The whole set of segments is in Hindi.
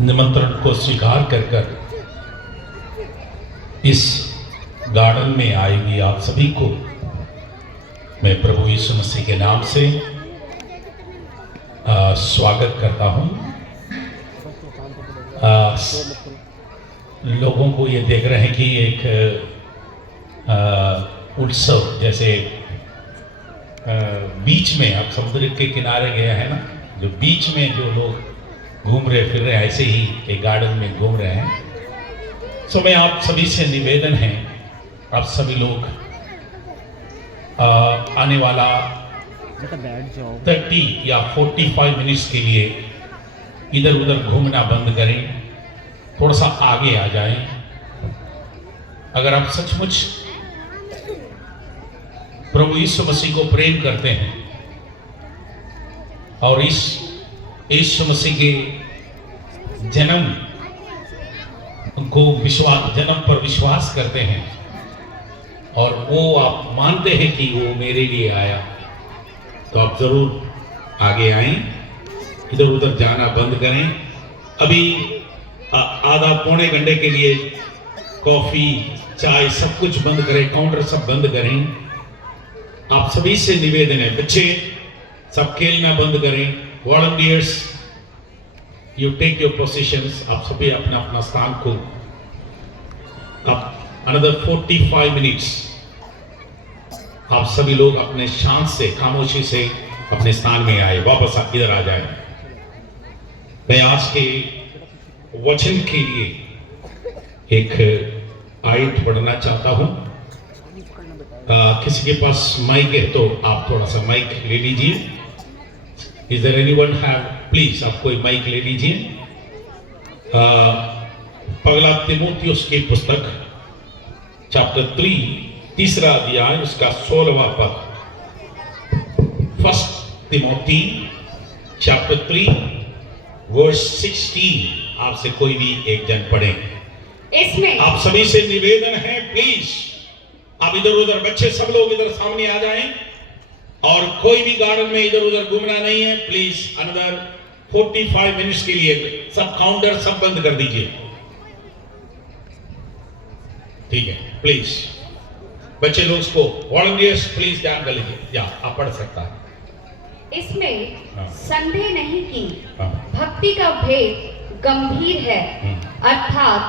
निमंत्रण को स्वीकार कर इस गार्डन में आई हुई आप सभी को मैं प्रभु यीशु मसीह के नाम से स्वागत करता हूं। लोगों को ये देख रहे हैं कि एक उत्सव जैसे बीच में, आप समुद्र के किनारे गए हैं ना, जो बीच में जो लोग घूम रहे फिर रहे, ऐसे ही एक गार्डन में घूम रहे हैं। सो मैं आप सभी से निवेदन है, आप सभी लोग आने वाला 30 या 45 मिनट्स के लिए इधर उधर घूमना बंद करें, थोड़ा सा आगे आ जाएं। अगर आप सचमुच प्रभु यीशु मसीह को प्रेम करते हैं और इस यीशु मसीह के जन्म पर विश्वास करते हैं और वो आप मानते हैं कि वो मेरे लिए आया, तो आप जरूर आगे आएं, इधर उधर जाना बंद करें। अभी आधा पौने घंटे के लिए कॉफी चाय सब कुछ बंद करें, काउंटर सब बंद करें। आप सभी से निवेदन है, बच्चे सब खेलना बंद करें। Volunteers, you take your positions. आप सभी अपना अपना स्थान को, अब अनदर 45 मिनट्स आप सभी लोग अपने शांत से, खामोशी से अपने स्थान में आए, वापस आप इधर आ जाए। मैं आज के वचन के लिए एक आयत पढ़ना चाहता हूं। किसी के पास माइक है तो आप थोड़ा सा माइक ले लीजिए। Is there anyone have, please आप कोई माइक ले लीजिए। पहला तीमुथियुस की पुस्तक चैप्टर 3 तीसरा अध्याय उसका 16वां पद। फर्स्ट तिमोथी चैप्टर 3 वर्स 16 आपसे कोई भी एक जन पढ़े। इसमें आप सभी से निवेदन है, प्लीज आप इधर उधर, बच्चे सब लोग इधर सामने आ जाएं और कोई भी गार्डन में इधर उधर घूमना नहीं है। प्लीज अनदर 45 मिनट्स के लिए सब काउंटर सब बंद कर दीजिए, ठीक है? प्लीज बच्चे लोग को, वॉलंटियर्स प्लीज ध्यान कर लीजिए, या आप पढ़ सकता है। इसमें संदेह नहीं कि भक्ति का भेद गंभीर है, अर्थात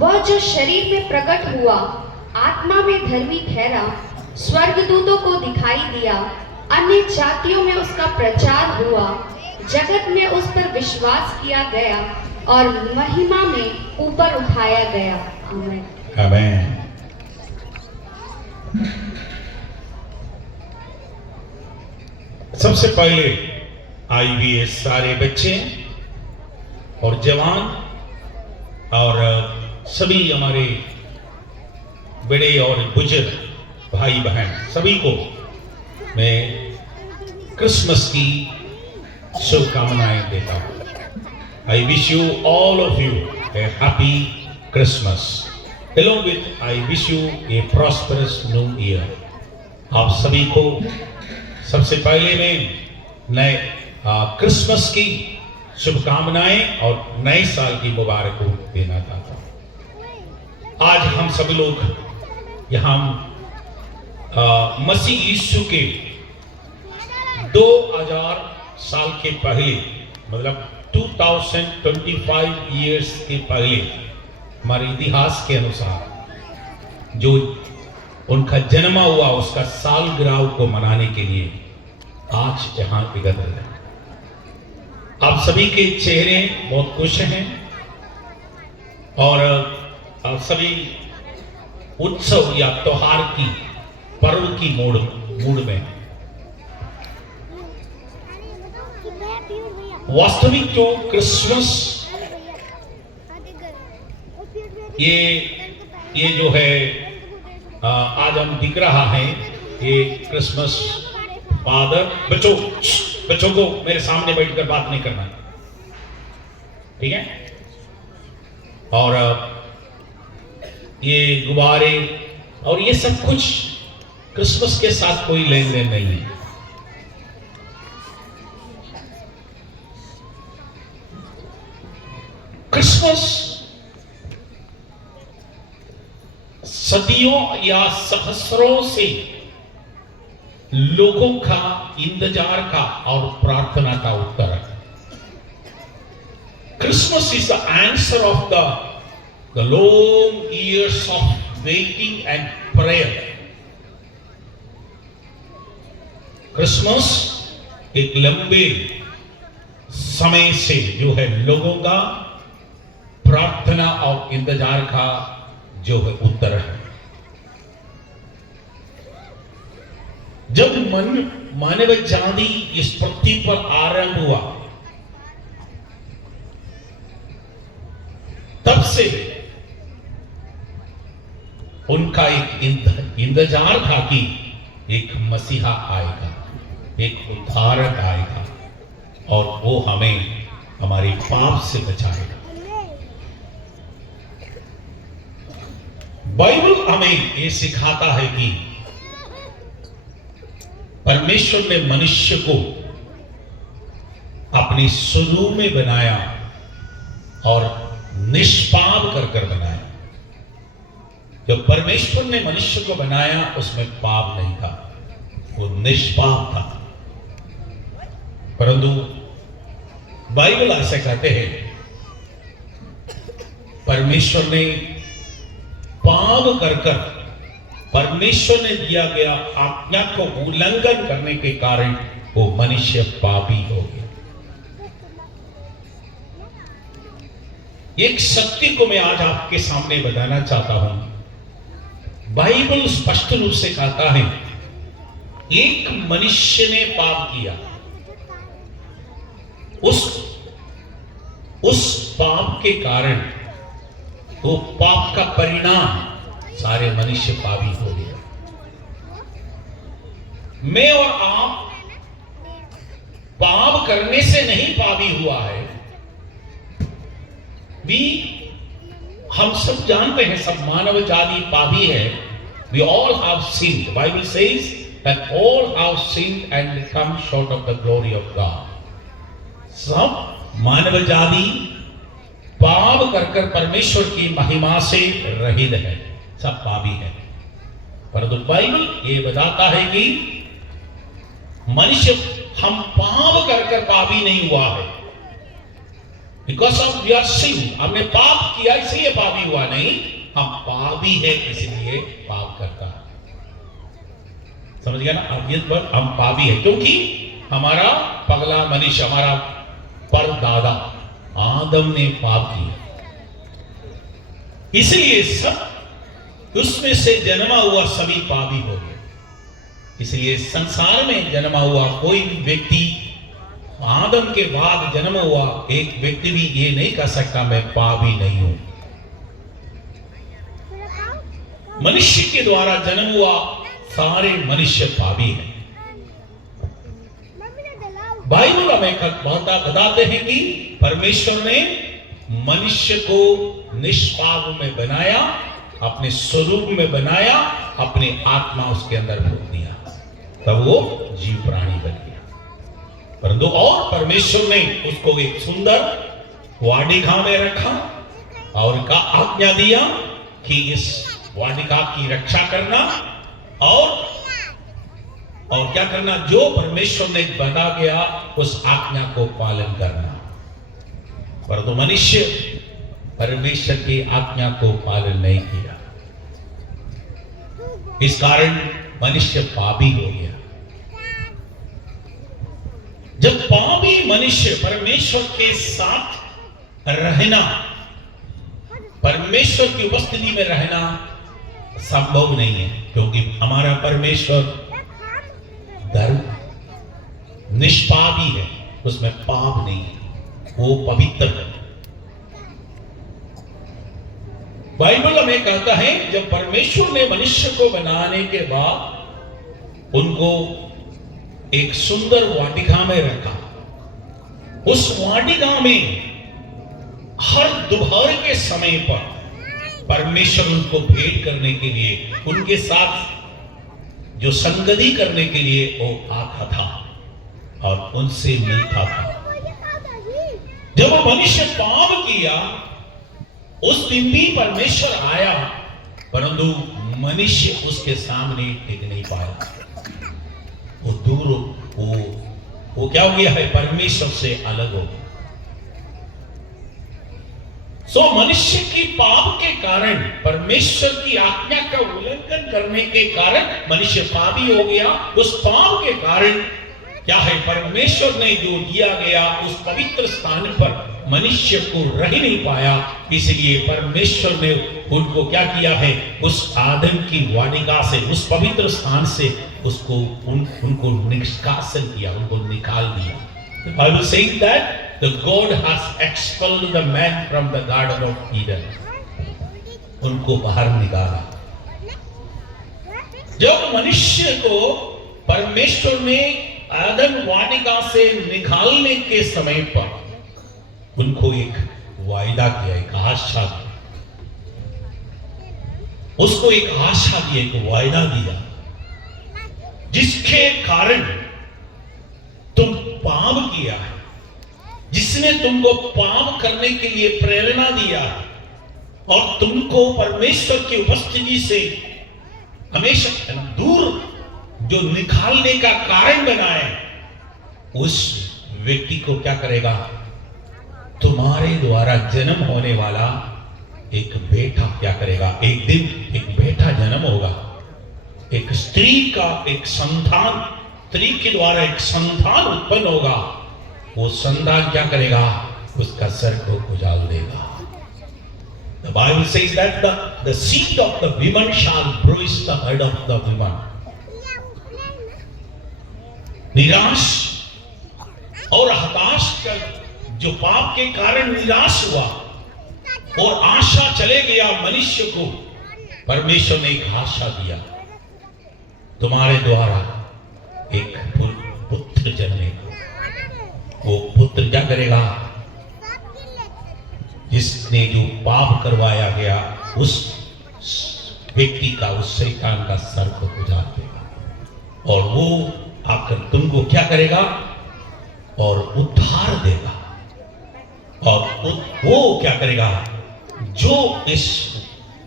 वह जो शरीर में प्रकट हुआ, आत्मा में धर्मी ठहरा, स्वर्गदूतों को दिखाई दिया, अन्य जातियों में उसका प्रचार हुआ, जगत में उस पर विश्वास किया गया और महिमा में ऊपर उठाया गया। आमीन। आमीन। सबसे पहले आईवीएस सारे बच्चे और जवान और सभी हमारे बड़े और बुजुर्ग भाई बहन सभी को मैं क्रिसमस की शुभकामनाएं देता हूं। I wish you all of U A happy Christmas. Along with I wish you a prosperous new year। आप सभी को सबसे पहले मैं नए क्रिसमस की शुभकामनाएं और नए साल की मुबारक हो देना चाहता हूं। आज हम सभी लोग यहाँ मसीह यीशु के 2000 साल के पहले, मतलब 2025 ईयर्स के पहले, हमारे इतिहास के अनुसार जो उनका जन्म हुआ उसका सालगिरह को मनाने के लिए आज यहां एकत्र है। आप सभी के चेहरे बहुत खुश हैं और आप सभी उत्सव या त्योहार की, पर्व की मूड में। वास्तविक जो क्रिसमस ये जो है आज हम दिख रहा है, ये क्रिसमस फादर, बच्चों को मेरे सामने बैठकर बात नहीं करना, ठीक है? और ये गुब्बारे और ये सब कुछ क्रिसमस के साथ कोई लेन देन नहीं है। क्रिसमस सदियों या सहस्रों से लोगों का इंतजार का और प्रार्थना का उत्तर है। Christmas is the answer of the long years of waiting and prayer. Christmas एक लंबे समय से जो है लोगों का प्रार्थना और इंतजार का जो है उत्तर है। जब मानव जाति इस पृथ्वी पर आरंभ हुआ तब से उनका एक इंतजार था कि एक मसीहा आएगा, एक उद्धारक आएगा और वो हमें हमारे पाप से बचाएगा। बाइबल हमें ये सिखाता है कि परमेश्वर ने मनुष्य को अपने स्वरूप में बनाया और निष्पाप कर बनाया। जब परमेश्वर ने मनुष्य को बनाया उसमें पाप नहीं था, वो निष्पाप था। परंतु बाइबल ऐसा कहते हैं परमेश्वर ने पाप कर परमेश्वर ने दिया गया आज्ञा को उल्लंघन करने के कारण वो मनुष्य पापी हो गया। एक सत्य को मैं आज आपके सामने बताना चाहता हूं। बाइबल स्पष्ट रूप से कहता है एक मनुष्य ने पाप किया, उस पाप के कारण वो पाप का परिणाम सारे मनुष्य पापी हो गए। मैं और आप पाप करने से नहीं पापी हुआ है। हम सब जानते हैं सब मानव जाति पापी है। We all have sinned. The Bible says that all have sinned and come short of the glory of God. सब मानव जाति पाप कर परमेश्वर की महिमा से रहित है, सब पापी है। परंतु बाइबल ये बताता है कि मनुष्य हम पाप कर पापी नहीं हुआ है। बिकॉज ऑफ वी आर सिन, हमने पाप किया इसलिए पापी हुआ नहीं, हम पापी है इसलिए पाप करता है। समझ गया ना? अभियत पर हम पापी है क्योंकि हमारा पगला मनुष्य, हमारा परदादा आदम ने पाप किया, इसलिए सब उसमें से जन्मा हुआ सभी पापी हो गए। इसलिए संसार में जन्मा हुआ कोई भी व्यक्ति, आदम के बाद जन्म हुआ एक व्यक्ति भी ये नहीं कह सकता मैं पापी नहीं हूं। मनुष्य के द्वारा जन्म हुआ सारे मनुष्य पापी हैं। बाइबल हमें बताते हैं कि परमेश्वर ने मनुष्य को निष्पाप में बनाया, अपने स्वरूप में बनाया, अपने आत्मा उसके अंदर भर दिया, तब वो जीव प्राणी बन गया। परंतु और परमेश्वर ने उसको एक सुंदर वाटिका में रखा और का आज्ञा दिया कि इस वाटिका की रक्षा करना और क्या करना, जो परमेश्वर ने बता गया उस आज्ञा को पालन करना। परंतु मनुष्य परमेश्वर की आज्ञा को पालन नहीं किया, इस कारण मनुष्य पापी हो गया। जब पापी मनुष्य परमेश्वर के साथ रहना, परमेश्वर की उपस्थिति में रहना संभव नहीं है, क्योंकि हमारा परमेश्वर धर्म निष्पापी है, उसमें पाप नहीं है, वो पवित्र है। बाइबल हमें कहता है जब परमेश्वर ने मनुष्य को बनाने के बाद उनको एक सुंदर वाटिका में रखा। उस वाटिका में हर दोपहर के समय पर परमेश्वर उनको भेंट करने के लिए, उनके साथ जो संगति करने के लिए वो आता था और उनसे मिलता था। जब वो मनुष्य पाप किया उस दिन भी परमेश्वर आया, परंतु मनुष्य उसके सामने टिक नहीं पाया। वो दूर, वो क्या हो गया है, परमेश्वर से अलग हो। सो मनुष्य की पाप के कारण, परमेश्वर की आज्ञा का उल्लंघन करने के कारण मनुष्य पापी हो गया। उस पाप के कारण क्या है, परमेश्वर ने जो दिया गया उस पवित्र स्थान पर मनुष्य को रह नहीं पाया। इसलिए परमेश्वर ने उनको क्या किया है, उस आदम की वाटिका से, उस पवित्र स्थान से उसको उनको निष्कासन किया, उनको निकाल दिया। The Bible says that the God has expelled the man from the Garden of Eden. उनको बाहर निकाला। जब मनुष्य को परमेश्वर ने आदम वाटिका से निकालने के समय पर उनको एक वायदा किया, एक आशा दी, उसको एक आशा दी, एक वायदा दिया, जिसके कारण तुम पाप किया है, जिसने तुमको पाप करने के लिए प्रेरणा दिया और तुमको परमेश्वर की उपस्थिति से हमेशा दूर जो निकालने का कारण बनाए, उस व्यक्ति को क्या करेगा, तुम्हारे द्वारा जन्म होने वाला एक बेटा क्या करेगा, एक दिन एक बेटा जन्म होगा, एक स्त्री का एक संतान, स्त्री के द्वारा एक संतान उत्पन्न होगा। वो संतान क्या करेगा, उसका सर को उजाड़ देगा। The Bible says that the seed of the woman shall bruise the head of the woman. निराश और हताश कर, जो पाप के कारण निराश हुआ और आशा चले गया मनुष्य को, परमेश्वर ने एक आशा दिया, तुम्हारे द्वारा एक पुत्र जन्मेगा। वो पुत्र क्या करेगा, जिसने जो पाप करवाया गया उस व्यक्ति का, उस शैतान का सर को उजाड़ देगा और वो आकर तुमको क्या करेगा और उद्धार देगा। और वो क्या करेगा, जो इस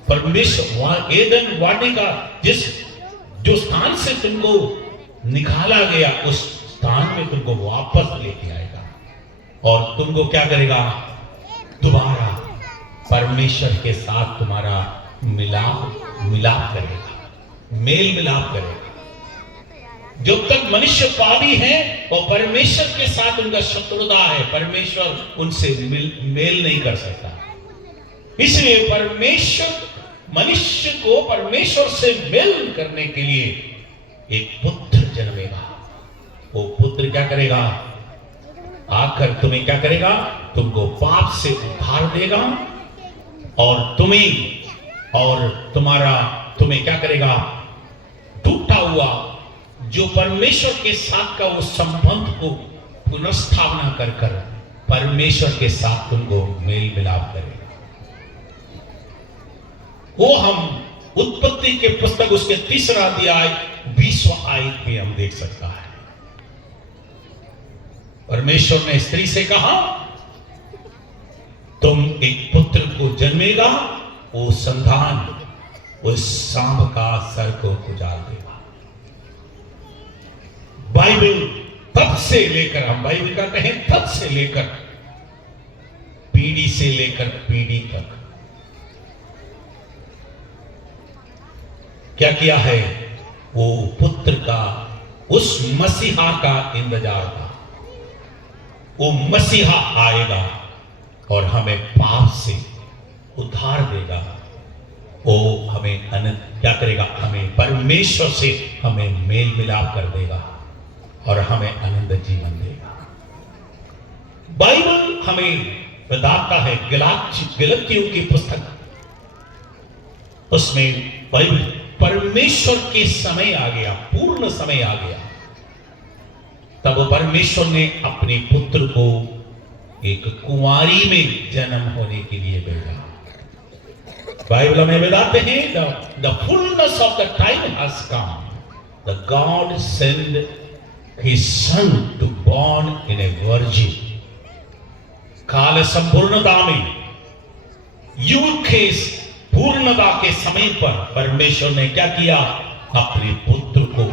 परमेश्वर एदन वाटिका जो स्थान से तुमको निकाला गया, उस स्थान में तुमको वापस लेके आएगा और तुमको क्या करेगा, दोबारा परमेश्वर के साथ तुम्हारा मिलाप करेगा, मेल मिलाप करेगा। जब तक मनुष्य पापी है और परमेश्वर के साथ उनका शत्रुता है, परमेश्वर उनसे मेल नहीं कर सकता। इसलिए परमेश्वर मनुष्य को परमेश्वर से मेल करने के लिए एक पुत्र जन्मेगा। वो पुत्र क्या करेगा, आकर तुम्हें क्या करेगा, तुमको पाप से उद्धार देगा और तुम्हें क्या करेगा, टूटा हुआ जो परमेश्वर के साथ का वो संबंध को पुनर्स्थापना कर परमेश्वर के साथ तुमको मेल मिलाप करेगा। वो हम उत्पत्ति के पुस्तक उसके 3 अध्याय 20वां आयत में हम देख सकता है। परमेश्वर ने स्त्री से कहा, तुम एक पुत्र को जन्मेगा, वो संतान उस सांप का सर को उजाड़ देगा। बाइबल तब से लेकर, हम बाइबल का कहें तब से लेकर, पीढ़ी से लेकर पीढ़ी तक क्या किया है, वो पुत्र का, उस मसीहा का इंतजार था। वो मसीहा आएगा और हमें पाप से उद्धार देगा। वो हमें क्या करेगा, हमें परमेश्वर से हमें मेल मिलाप कर देगा और हमें आनंद जीवन देगा। बाइबल हमें बताता है, गलातियों की पुस्तक, उसमें बाइबल परमेश्वर के समय आ गया, पूर्ण समय आ गया, तब परमेश्वर ने अपने पुत्र को एक कुंवारी में जन्म होने के लिए भेजा। बाइबल में बताते हैं, the fullness of the time has come, the God sent his son to born in a virgin। काल संपूर्णता में युग के पूर्णता के समय पर परमेश्वर ने क्या किया? अपने पुत्र को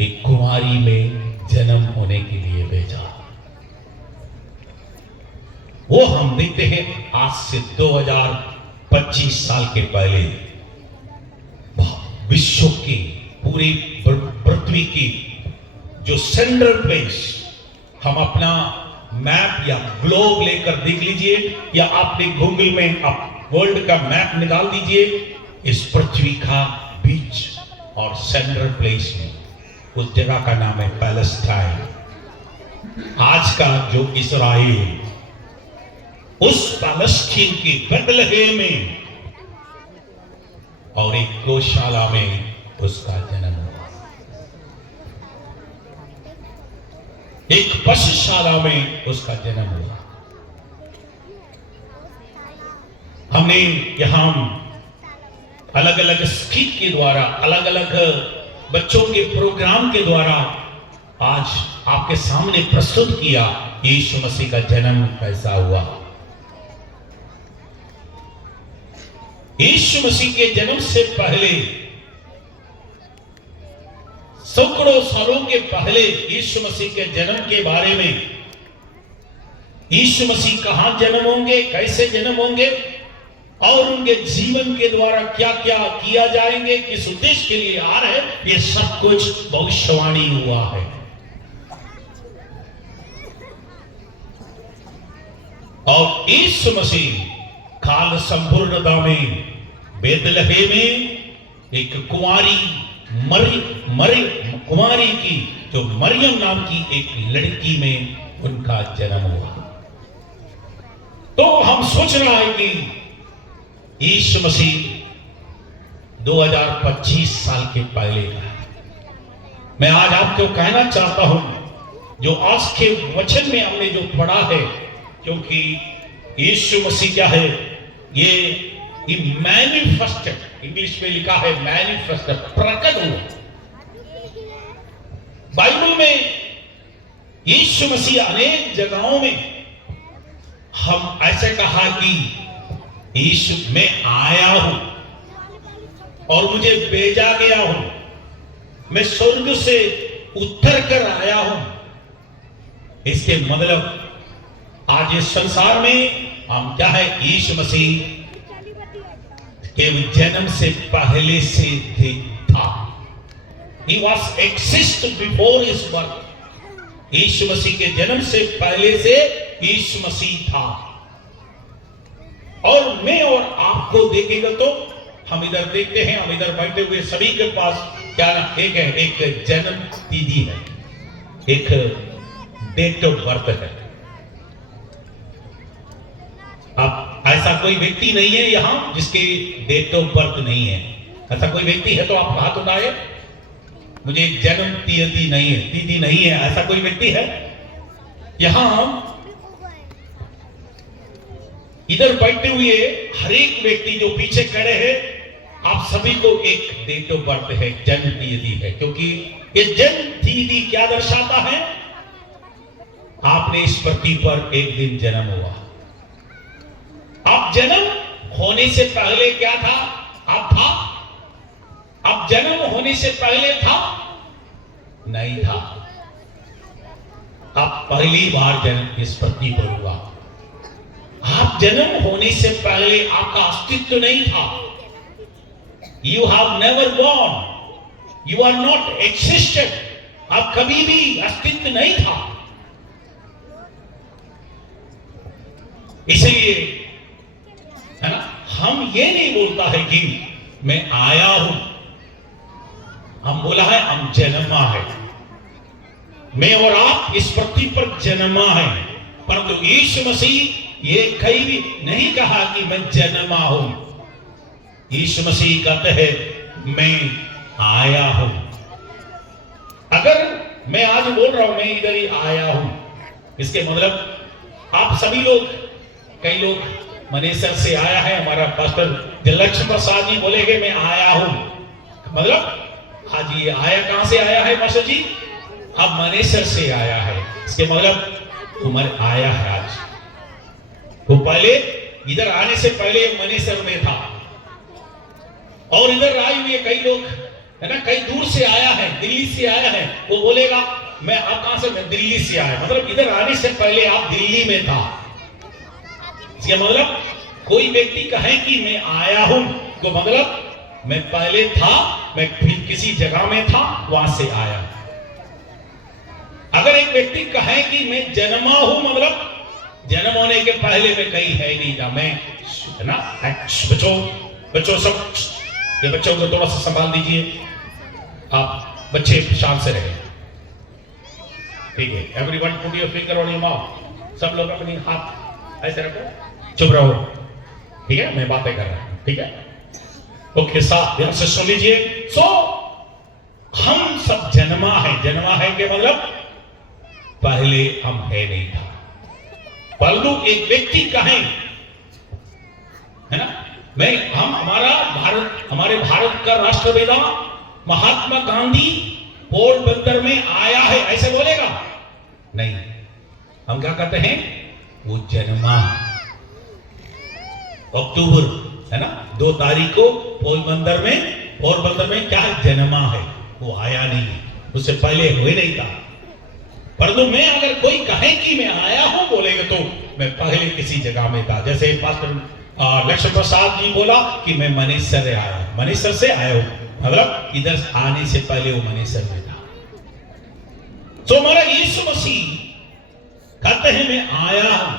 एक कुंवारी में जन्म होने के लिए भेजा। वो हम देखते हैं आज से 2025 साल के पहले विश्व की पूरी पृथ्वी की जो सेंट्रल प्लेस, हम अपना मैप या ग्लोब लेकर देख लीजिए, या आपने गूगल में आप वर्ल्ड का मैप निकाल दीजिए, इस पृथ्वी का बीच और सेंट्रल प्लेस में उस जगह का नाम है पैलेस्टाइन। आज का जो इस्राइल, उस पैलेस्टीन की बेथलेहेम में और एक गौशाला में उसका जन्म हुआ। एक पशुशाला में उसका जन्म हुआ। हमने यहां अलग अलग स्किट के द्वारा, अलग अलग बच्चों के प्रोग्राम के द्वारा आज आपके सामने प्रस्तुत किया यीशु मसीह का जन्म कैसा हुआ। यीशु मसीह के जन्म से पहले, सैकड़ों सालों के पहले यीशु मसीह के जन्म के बारे में, यीशु मसीह कहां जन्म होंगे, कैसे जन्म होंगे और उनके जीवन के द्वारा क्या क्या किया जाएंगे, किस उद्देश्य के लिए आ रहे हैं, ये सब कुछ भविष्यवाणी हुआ है। और यीशु मसीह काल संपूर्णता में बेथलेहेम में एक कुंवारी कुंवारी की, जो मरियम नाम की एक लड़की में उनका जन्म हुआ। तो हम सोच रहा है कि यीशु मसीह 2025 साल के पहले का है। मैं आज आपको कहना चाहता हूं, जो आज के वचन में हमने जो पढ़ा है, क्योंकि यीशु मसीह क्या है, ये मैनिफेस्टेड, इंग्लिश में लिखा है मैनिफेस्टेड, प्रकट हुआ। बाइबल में यीशु मसीह अनेक जगहों में हम ऐसे कहा कि यीशु मैं आया हूं और मुझे भेजा गया हूं, मैं स्वर्ग से उतर कर आया हूं। इसके मतलब आज इस संसार में हम क्या है, यीशु मसीह के जन्म से पहले से था। He was exist before his birth। यीशु मसीह के जन्म से पहले से यीशु मसीह था। और मैं और आपको देखेगा तो हम इधर देखते हैं, हम इधर बैठे हुए सभी के पास क्या ना, एक है, एक जन्म तिथि है, एक डेट ऑफ बर्थ है। अब ऐसा कोई व्यक्ति नहीं है यहां जिसके डेट ऑफ बर्थ नहीं है। ऐसा कोई व्यक्ति है तो आप हाथ उठाए, मुझे एक जन्म तिथि नहीं है, तिथि नहीं है, ऐसा कोई व्यक्ति है यहां? इधर बैठे हुए हर एक व्यक्ति जो पीछे खड़े हैं, आप सभी को एक डेट ऑफ बर्थ है, जन्म तिथि है। क्योंकि ये जन्म तिथि क्या दर्शाता है? आपने इस पृथ्वी पर एक दिन जन्म हुआ। आप जन्म होने से पहले क्या था? आप था? आप जन्म होने से पहले था? नहीं था। आप पहली बार जन्म इस पृथ्वी पर हुआ। आप जन्म होने से पहले आपका अस्तित्व नहीं था। You have never born, you are not existed। आप कभी भी अस्तित्व नहीं था। इसलिए है ना, हम ये नहीं बोलता है कि मैं आया हूं, हम बोला है हम जन्मा है। मैं और आप इस पृथ्वी पर जन्मा है, परंतु यीशु मसीह ये कहीं भी नहीं कहा कि मैं जन्मा हूं। यीशु मसीह कहते हैं मैं आया हूं। अगर मैं आज बोल रहा हूं मैं इधर ही आया हूं, इसके मतलब आप सभी लोग, कई लोग मनेसर से आया है, हमारा पास्टर जलक्ष्मी प्रसाद जी बोलेंगे मैं आया हूं, मतलब आज ये आया कहां से आया है पास्टर जी? अब मनेसर से आया है। इसके मतलब उमर आया है आज। वो पहले इधर आने से पहले मनेसर में था, और इधर आए हुए कई लोग है ना, कई दूर से आया है, दिल्ली से आया है, वो बोलेगा मैं आप कहां से, मैं दिल्ली से आया, मतलब इधर आने से पहले आप दिल्ली में था। इसका मतलब कोई व्यक्ति कहे कि मैं आया हूं, तो मतलब मैं पहले था, मैं फिर किसी जगह में था, वहां से आया। अगर एक व्यक्ति कहे कि मैं जन्मा हूं, मतलब जन्म होने के पहले मैं कहीं है नहीं था, मैं है ना, बच्चों सब, ये बच्चों को थोड़ा सा संभाल दीजिए, आप बच्चे शांत से रहे, ठीक है। Everyone put your finger on your mouth, सब लोग अपनी हाथ ऐसे रखो, चुप रहो, ठीक है, मैं बातें कर रहा हूं, ठीक है। ओके, साथ ध्यान से सुन लीजिए। सो हम सब जन्मा है के मतलब पहले हम है नहीं था, परंतु एक व्यक्ति कहे है ना, हमारे भारत का राष्ट्रपिता महात्मा गांधी पोरबंदर में आया है, ऐसे बोलेगा नहीं। हम क्या कहते हैं, वो जन्मा अक्टूबर है ना 2 तारीख को पोरबंदर में क्या जन्मा है, वो आया नहीं, उससे पहले हुए नहीं था। परंतु मैं अगर कोई कहे कि मैं आया हूं बोलेगा तो मैं पहले किसी जगह में था। जैसे पास्टर लक्ष्मण प्रसाद जी बोला कि मैं मनेसर से आया हूं, मतलब इधर आने से पहले वो मनेसर में था। तो हमारा यीशु मसीह कहते हैं मैं आया हूं।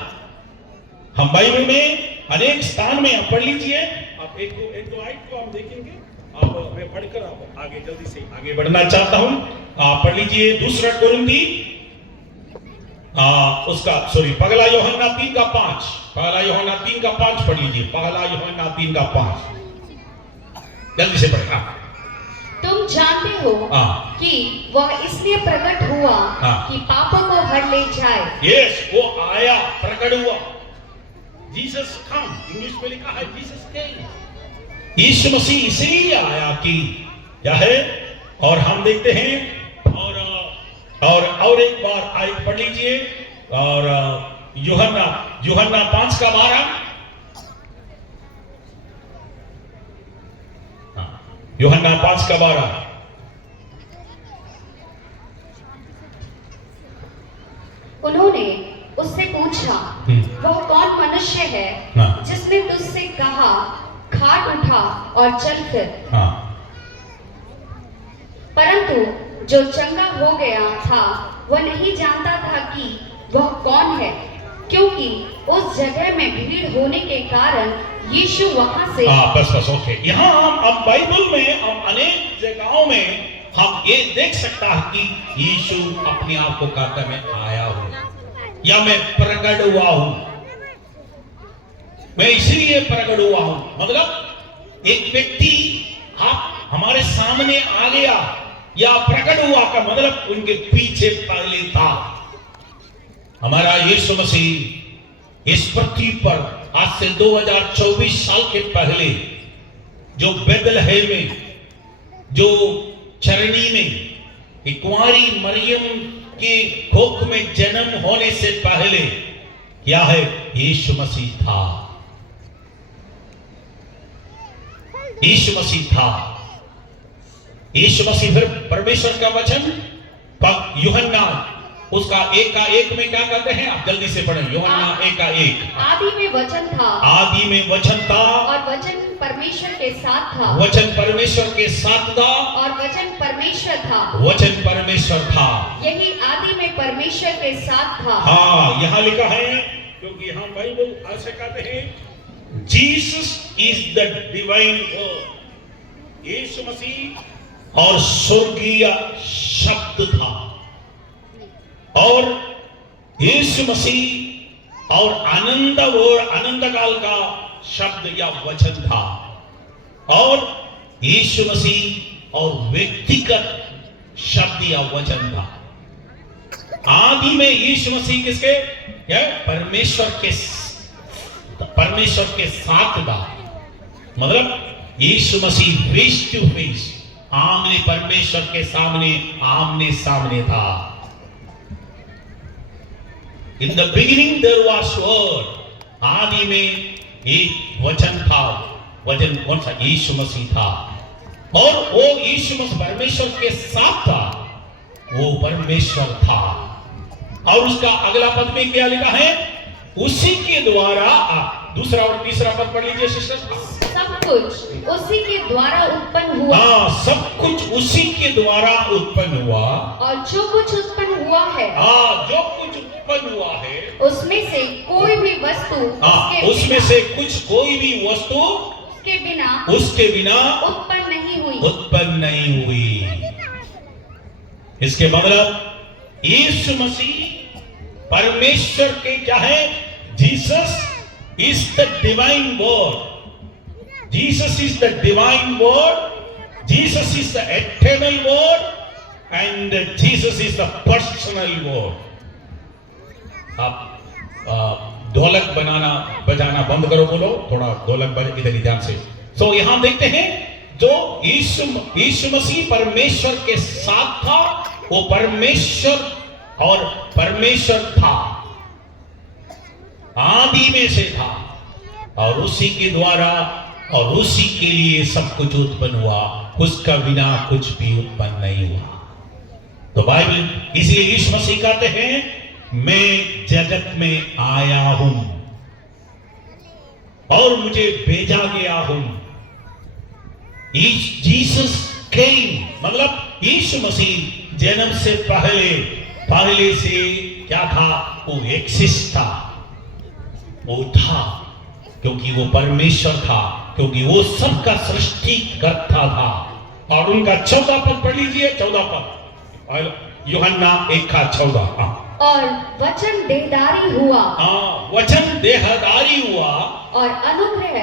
हम बाइबल में अनेक स्थान में आप पढ़ लीजिए, आप एक दो आयत को हम देखेंगे, आप मैं पढ़कर आप आगे जल्दी से आगे बढ़ना चाहता हूं। आप पढ़ लीजिए 2 कोरिन्थी पहला यूहन्ना 3:5, पहला यूहन्ना 3:5 पढ़ लीजिए, पहला यूहन्ना 3:5 जल्दी से पढ़ा। तुम जानते हो कि वह इसलिए प्रकट हुआ कि पापों को हर ले जाए। यस, वो आया, प्रकट हुआ। जीसस कम, इंग्लिश में लिखा है जीसस केम। यीशु मसीह इसलिए आया कि क्या है, और हम देखते हैं और एक बार आयत पढ़ लीजिए, और यूहन्ना 5:12, यूहन्ना 5:12। उन्होंने उससे पूछा, वह कौन मनुष्य है जिसने तुझसे कहा खाट उठा और चल फिर? परंतु जो चंगा हो गया था वह नहीं जानता था कि वह कौन है, क्योंकि उस जगह में भीड़ होने के कारण यीशु वहां से बस ओके। यहाँ हम बाइबल में हम अनेक जगहों में हम ये देख सकता है कि यीशु अपने आप को कहता मैं आया हूं या मैं प्रकट हुआ हूं, मैं इसलिए प्रकट हुआ हूं। मतलब एक व्यक्ति आप हमारे सामने आ गया या प्रकट हुआ का मतलब उनके पीछे पहले था। हमारा यीशु मसीह इस पृथ्वी पर आज से 2024 साल के पहले जो बेथलेहम में, जो चरनी में एक कुंवारी मरियम के कोख में जन्म होने से पहले क्या है, यीशु मसीह था। यीशु मसीह था। यीशु मसीह फिर परमेश्वर का वचन यूहन्ना उसका 1:1 में क्या कहते हैं, आप जल्दी से पढ़ें। यूहन्ना 1:1। आदि में वचन था, आदि में वचन था, और वचन परमेश्वर के साथ था, वचन परमेश्वर के साथ था, और वचन परमेश्वर था, वचन परमेश्वर था। यही आदि में परमेश्वर के साथ था। हाँ, यहाँ लिखा है, क्योंकि हम बाइबल ऐसे कहते हैं Jesus is the divine word. यीशु मसीह और स्वर्गीय शब्द था, और यीशु मसीह और आनंद काल का शब्द या वचन था, और यीशु मसीह और व्यक्तिगत शब्द या वचन था। आदि में यीशु मसीह किसके, परमेश्वर के साथ था। मतलब यीशु मसीह फेस टू फेस, आमने परमेश्वर के सामने आमने सामने था। In the beginning there was word, आदि में एक वचन था, वचन कौन सा? यीशु मसीह था, और वो यीशु मसीह परमेश्वर के साथ था, वो परमेश्वर था। और उसका अगला पद में क्या लिखा है? उसी के द्वारा, दूसरा और तीसरा पद पढ़ लीजिए सिस्टर। सब कुछ उसी के द्वारा उत्पन्न हुआ। हाँ, सब कुछ उसी के द्वारा उत्पन्न हुआ, और जो कुछ उत्पन्न हुआ है, हाँ, जो कुछ उत्पन्न हुआ है, उसमें से कोई भी वस्तु उसमें से कुछ कोई भी वस्तु उसके बिना उत्पन्न नहीं हुई। इसके मतलब यीशु मसीह परमेश्वर के क्या है? Jesus is the divine word, Jesus is the divine word, Jesus is the eternal word, and Jesus is the personal word. आप ढोलक बजाना बंद करो, बोलो थोड़ा ढोलक बज, इधर ही ध्यान से। तो यहां देखते हैं जो यीशु मसीह परमेश्वर के साथ था, वो परमेश्वर और परमेश्वर था, आदि में से था, और उसी के द्वारा और उसी के लिए सब कुछ उत्पन्न हुआ, उसका बिना कुछ भी उत्पन्न नहीं हुआ। तो बाइबल इसलिए यीशु मसीह कहते हैं, मैं जगत में आया हूं और मुझे भेजा गया हूं। जीसस केम, मतलब यीशु मसीह जन्म से पहले से क्या था? वो एक्सिस्ट था, वो था, क्योंकि वो परमेश्वर था, क्योंकि वो सबका सृष्टिकर्ता था। और उनका 14 पद पढ़ लीजिए, 14 पद, यूहन्ना 1:14। और वचन देहधारी हुआ, वचन देहधारी हुआ, और अनुग्रह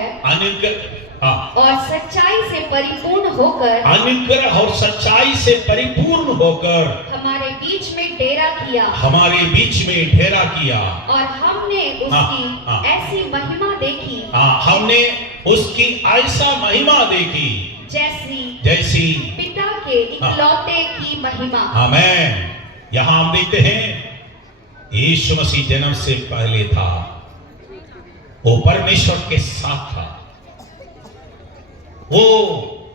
और सच्चाई से परिपूर्ण होकर, अनुग्रह और सच्चाई से परिपूर्ण होकर हमारे बीच में डेरा किया, और हमने उसकी ऐसी महिमा देखी, हमने उसकी ऐसा महिमा देखी, जैसी पिता के इकलौते की महिमा। आमीन। यहां हम देखते हैं यीशु मसीह जन्म से पहले था, वो परमेश्वर के साथ था, वो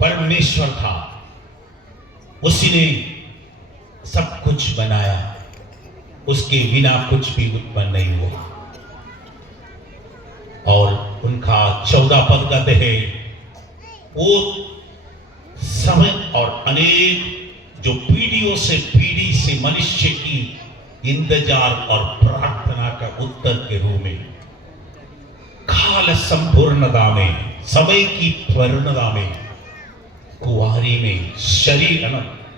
परमेश्वर था, उसी ने सब कुछ बनाया, उसके बिना कुछ भी उत्पन्न नहीं हुआ। और उनका 14 पद कहते हैं, वो समय और अनेक जो पीढ़ियों से पीढ़ी से मनुष्य की इंतजार और प्रार्थना का उत्तर के रूप में काल संपूर्णता में, समय की पूर्णता में, कुंवारी में शरीर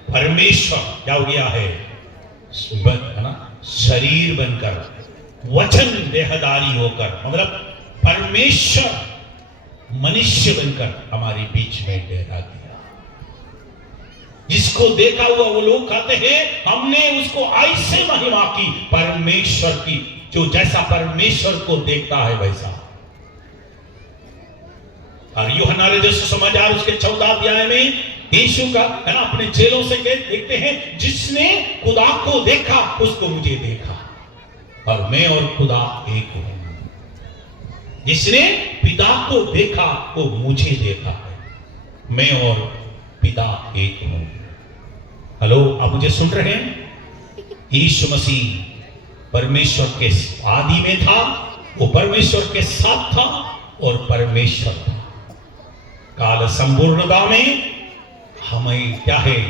परमेश्वर क्या हो गया है ना, शरीर बनकर, वचन देहधारी होकर, मतलब परमेश्वर मनुष्य बनकर हमारे बीच में ठहरा दिया। जिसको देखा हुआ वो लोग कहते हैं, हमने उसको ऐसे महिमा की, परमेश्वर की, जो जैसा परमेश्वर को देखता है वैसा। और यूहन्ना रचित समाचार उसके 14 अध्याय में यीशु का अपने चेलों से देखते हैं, जिसने खुदा को देखा उसको मुझे देखा, और मैं और खुदा एक हूं। जिसने पिता को देखा वो मुझे देखा है, मैं और पिता एक हूं। हेलो, आप मुझे सुन रहे हैं? यीशु मसीह परमेश्वर के आदि में था, वो परमेश्वर के साथ था और परमेश्वर था। काल संपूर्णता में हमें क्या है,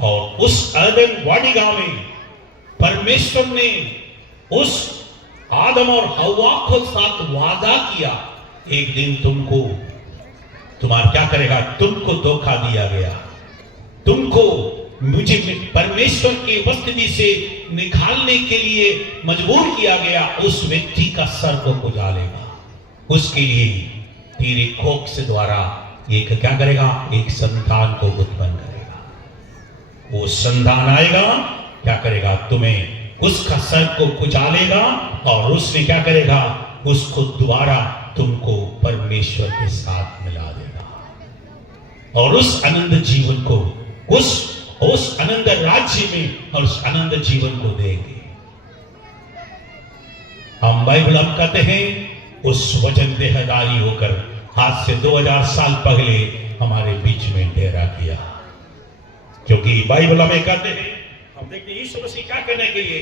और उस अदन वाटिका में परमेश्वर ने उस आदम और हव्वा को साथ वादा किया, एक दिन तुम्हारा क्या करेगा, तुमको धोखा दिया गया, तुमको मुझे परमेश्वर की उपस्थिति से निकालने के लिए मजबूर किया गया, उस व्यक्ति का सर को उजालेगा, उसके लिए तेरे कोख से द्वारा एक क्या करेगा, एक संतान को उत्पन्न करेगा। वो संतान आएगा, क्या करेगा, तुम्हें उसका सर को कुचालेगा, और उसने क्या करेगा, उसको दोबारा तुमको परमेश्वर के साथ मिला देगा, और उस आनंद जीवन को, उस आनंद राज्य में, और उस आनंद जीवन को देंगे। हम बाइबल हम कहते हैं, उस वचन देहधारी होकर आज से 2000 साल पहले हमारे बीच में डेरा किया। क्योंकि बाइबल में कहते हैं, हम देखते हैं यीशु मसीह क्या करने के लिए,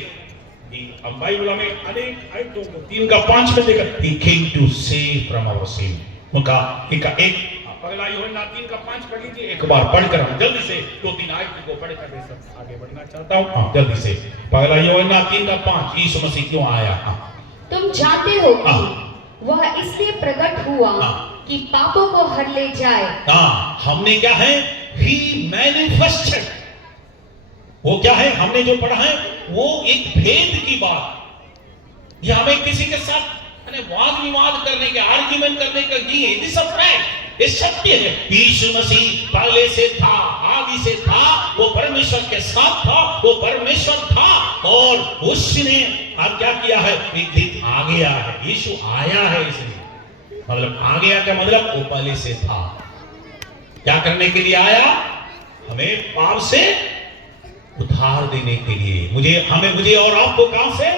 हम बाइबल में अनेक आयतों को 3 का 5 में देखा, he came to save from our sin। उनका एक पगला यूहन्ना 3 का 5 पढ़ लीजिए एक बार, पढ़कर हम जल्दी से 2-3 आयत को पढ़कर मैं सब आगे बढ़ना चाहता हूँ। जल्दी से पगला यूहन्ना 3 का 5, यीशु मसीह क्यों आया? तुम जानते हो कि वह इसलिए प्रकट हुआ कि पापों को हर ले जाए। हमने क्या है, he manifested, वो क्या है, हमने जो पढ़ा है वो एक भेद की बात। ये हमें किसी के साथ वाद विवाद करने के, आर्ग्यूमेंट करने का नहीं है, इट इज अ फैक्ट, ये सत्य है। यीशु मसीह पहले से था, आदि से था, वो परमेश्वर के साथ था, वो परमेश्वर था, और उसने अब क्या किया है, एक दिन आ गया है, यीशु आया है। इसलिए मतलब आ गया का मतलब वो पहले से था। क्या करने के लिए आया? हमें पाप से उधार देने के लिए। मुझे और आपको कहां से?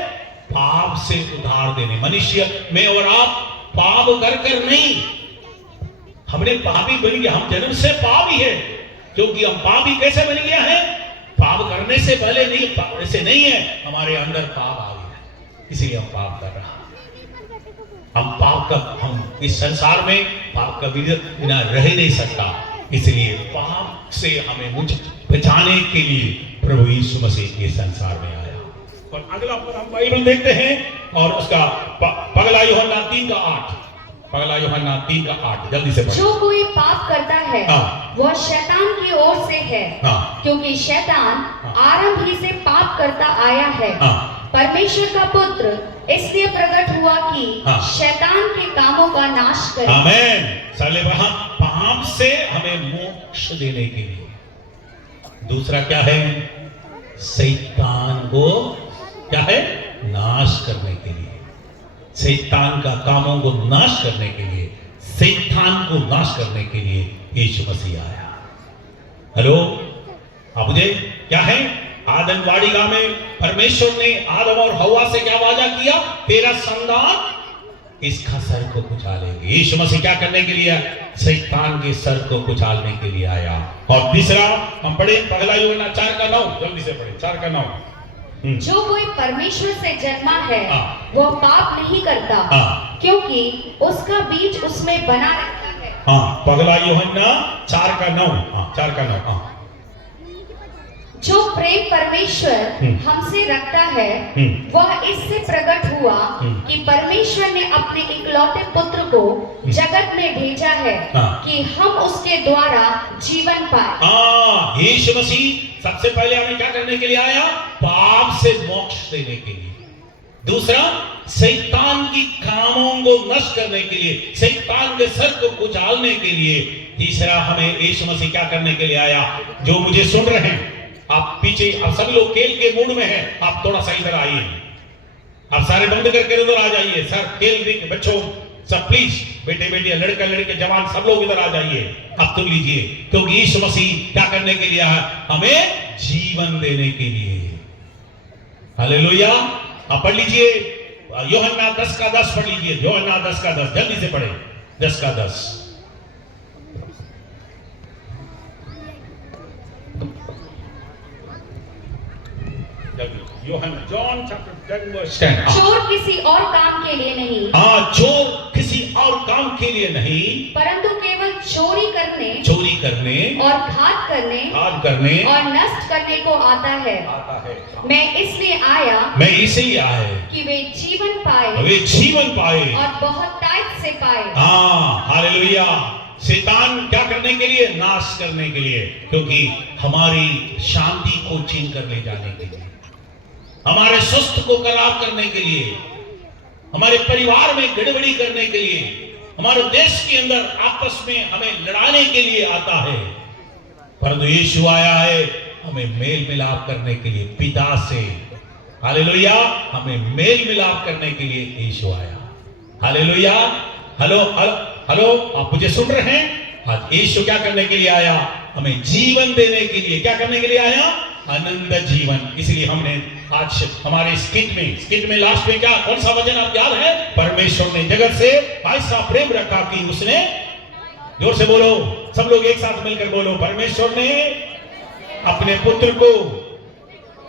पाप से उधार देने। मनुष्य में और आप पाप कर नहीं, हमने पापी बन गया, हम जन्म से पापी है। क्योंकि हम पापी कैसे बन गया है? पाप करने से पहले नहीं, ऐसे नहीं है, हमारे अंदर पाप आ गया, इसलिए हम पाप कर रहा। हम इस संसार में पाप का बिना रह ही नहीं सकता, इसलिए पाप से हमें बचाने के लिए प्रभु यीशु मसीह इस संसार में आया। और अगला पर हम बाइबल देखते हैं, और उसका पगला यूहन्ना 3 का 8, पगला यूहन्ना 3 का 8 जल्दी से पढ़ो। जो कोई पाप करता है वह शैतान की ओर से है, क्योंकि शैतान आरंभ ही से पाप करता आया है। परमेश्वर का पुत्र इसलिए प्रकट हुआ कि शैतान के कामों का नाश करे। आमीन। साले पाप से हमें मोक्ष देने के लिए। दूसरा क्या है? शैतान को क्या है? नाश करने के लिए। शैतान का कामों को नाश करने के लिए, शैतान को नाश करने के लिए यीशु मसीह आया। हेलो, अब मुझे क्या है? आदम वाटिका में परमेश्वर ने आदम और हव्वा से क्या वादा किया? तेरा संतान इसका सर को कुचालेंगे। यीशु मसीह क्या करने के लिए? शैतान के सर को कुचालने के लिए आया। और तीसरा हम पढ़े पगला यूहन्ना 4 का 9, जल्दी से पढ़े 4 का 9। जो कोई परमेश्वर से जन्मा है वह पाप नहीं करता, क्योंकि उसका बीज उसमें बना रहता है। पगला यूहन्ना 4 का 9, 4 का 9। जो प्रेम परमेश्वर हमसे रखता है वह इससे प्रकट हुआ कि परमेश्वर ने अपने इकलौते पुत्र को जगत में भेजा है कि हम उसके द्वारा जीवन पाए। यीशु मसीह सबसे पहले हमें क्या करने के लिए आया? पाप से मोक्ष देने के लिए। दूसरा, शैतान की कामों को नष्ट करने के लिए, शैतान के सर को कुचालने के लिए। तीसरा, हमें यीशु मसीह क्या करने के लिए आया? जो मुझे सुन रहे हैं, आप पीछे, आप सभी लोग खेल के मूड में हैं, आप थोड़ा सा इधर आइए, आप सारे बंद करके इधर आ जाइए। सर खेल के बच्चों सब प्लीज, बेटे बेटे, लड़का लड़के, जवान सब लोग इधर आ जाइए, आप सुन लीजिए। क्योंकि यीशु मसीह क्या करने के लिए है? हमें जीवन देने के लिए। हालेलुया। आप पढ़ लीजिए यूहन्ना 10 का 10 पढ़ लीजिए, यूहन्ना 10 का 10 जल्दी से पढ़े, 10 का 10। John chapter 10 verse 10। चोर किसी और काम के लिए नहीं, चोर किसी और काम के लिए नहीं, परंतु केवल चोरी करने और घात करने और नष्ट करने को आता है। मैं इसलिए आया कि वे जीवन पाए और बहुतायत से पाए। हालेलुया। शैतान क्या करने के लिए? नाश करने के लिए। क्योंकि हमारी शांति को छीन कर ले जाने के लिए, हमारे स्वास्थ्य को खराब करने के लिए, हमारे परिवार में गड़बड़ी करने के लिए, हमारे देश के अंदर आपस में हमें लड़ाने के लिए आता है। परंतु यीशु आया है हमें मेल मिलाप करने के लिए पिता से। हालेलुया। हमें मेल मिलाप करने के लिए यीशु आया। हालेलुया। हेलो हेलो हेलो, आप मुझे सुन रहे हैं? आज यीशु क्या करने के लिए आया? हमें जीवन देने के लिए। क्या करने के लिए आया? आनंद जीवन। इसलिए हमने आज हमारे स्किट में लास्ट में क्या, कौन सा वचन आप याद है? परमेश्वर ने जगत से ऐसा प्रेम रखा कि उसने, जोर से बोलो, सब लोग एक साथ मिलकर बोलो, परमेश्वर ने अपने पुत्र को,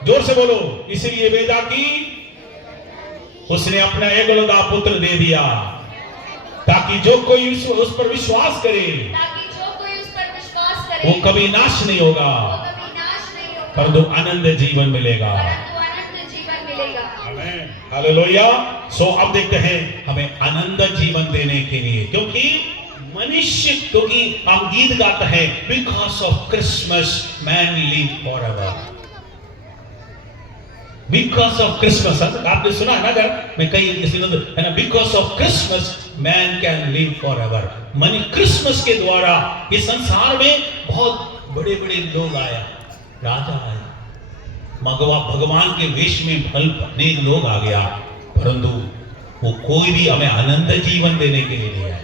जोर से बोलो, इसलिए भेजा कि उसने अपना एकलौता पुत्र दे दिया, ताकि जो कोई उस पर विश्वास करे वो कभी नाश नहीं होगा, परंतु आनंद जीवन मिलेगा। आमीन, हालेलुया। सो अब देखते हैं हमें आनंद जीवन देने के लिए, क्योंकि मनुष्य, क्योंकि हम गीत गाते हैं, because of Christmas man live forever, because of Christmas. आपने सुना है ना, अगर मैं कई है ना, because of Christmas man can live forever. मानी क्रिसमस के द्वारा इस संसार में बहुत बड़े बड़े लोग आया, राजा आया, भगवान के वेश में अनेक लोग आ गया, परंतु वो कोई भी हमें आनंद जीवन देने के लिए नहीं आया।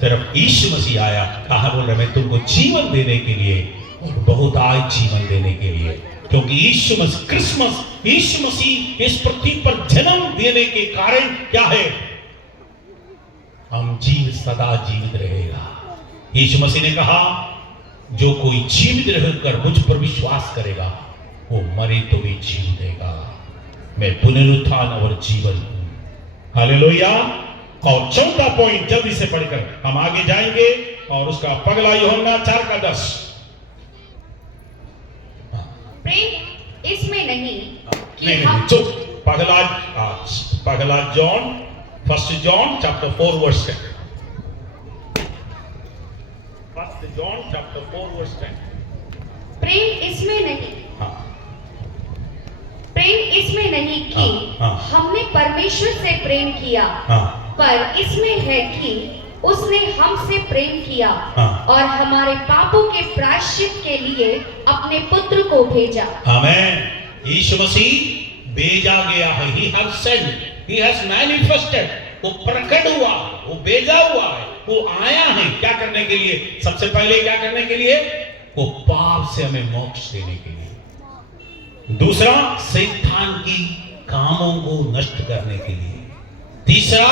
सिर्फ यीशु मसीह आया, कहा बोल रहे मैं तुमको जीवन देने के लिए और बहुत आज जीवन देने के लिए, क्योंकि यीशु मसीह, क्रिसमस, यीशु मसीह इस पृथ्वी पर जन्म देने के कारण क्या है? हम सदा जीवित रहेगा। यीशु मसीह ने कहा जो कोई जीवित रहकर मुझ पर विश्वास करेगा वो मरे तो भी जीवेगा, मैं पुनरुत्थान और जीवन हूं। हालेलुया। और चौथा पॉइंट जल्दी से पढ़कर हम आगे जाएंगे, और उसका पगला यूहन्ना 4:10। प्रेम इसमें नहीं कि नहीं, चुप। पगला John, 1 John chapter 4 verse 10। 1 John chapter 4 verse 10। प्रेम इसमें नहीं, हाँ, प्रेम इसमें नहीं कि हमने परमेश्वर से प्रेम किया, पर इसमें है कि उसने हमसे प्रेम किया और हमारे पापों के प्रायश्चित के लिए अपने पुत्र को भेजा। आमीन। यीशु मसीह भेजा गया है, he has sent, he has manifested, वो प्रकट हुआ, वो भेजा हुआ है, वो आया है क्या करने के लिए? सबसे पहले क्या करने के लिए? वो पाप से हमें मोक्ष देने के लिए। दूसरा, शैतान की कामों को नष्ट करने के लिए। तीसरा,